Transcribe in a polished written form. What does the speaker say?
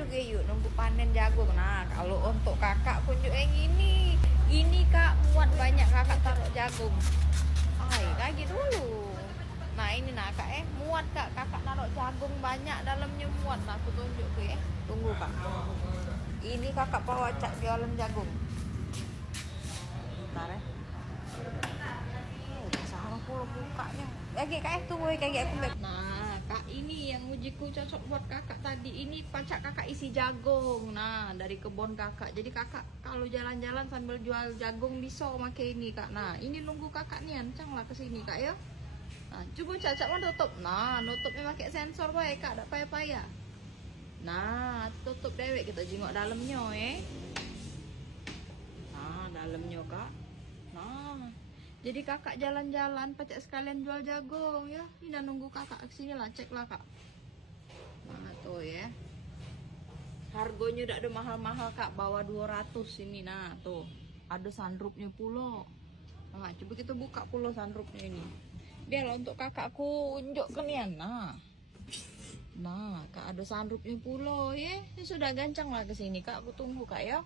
juga yuk nunggu panen jagung. Nah kalau untuk kakak pun juga yang ini kak muat banyak kakak taruh jagung. Ay lagi dulu. Nah ini nak kak muat kak kakak taruh jagung banyak dalamnya muat. Nah aku tunjuk ke tunggu kak. Ini kakak bawa cak jualan jagung. Bentar sama aku bukanya. Lagi kak tunggu kaki aku. Nah kak ini yang ujiku cocok buat kakak tadi. Ini pacak kakak isi jagung. Nah dari kebun kakak. Jadi kakak kalau jalan-jalan sambil jual jagung bisa pakai ini kak. Nah ini nunggu kakak nih ancang lah kesini kak ya. Nah coba cacak mau tutup. Nah nutupnya pakai sensor baik kak. Tak payah-payah. Nah tutup dewek kita jengok dalamnya Nah dalamnya kak. Nah jadi kakak jalan-jalan pacak sekalian jual jagung ya. Ini udah nunggu kakak kesini lah, cek lah kak. Nah tuh ya. Harganya udah ada mahal-mahal kak, bawah 200 ini. Nah tuh ada sunroofnya pulo. Nah coba kita buka pulo sunroofnya ini. Biar untuk kakakku unjuk kalian. Nah kak ada sunroofnya pulo ya. Ini sudah gancang lah kesini kak, aku tunggu kak ya.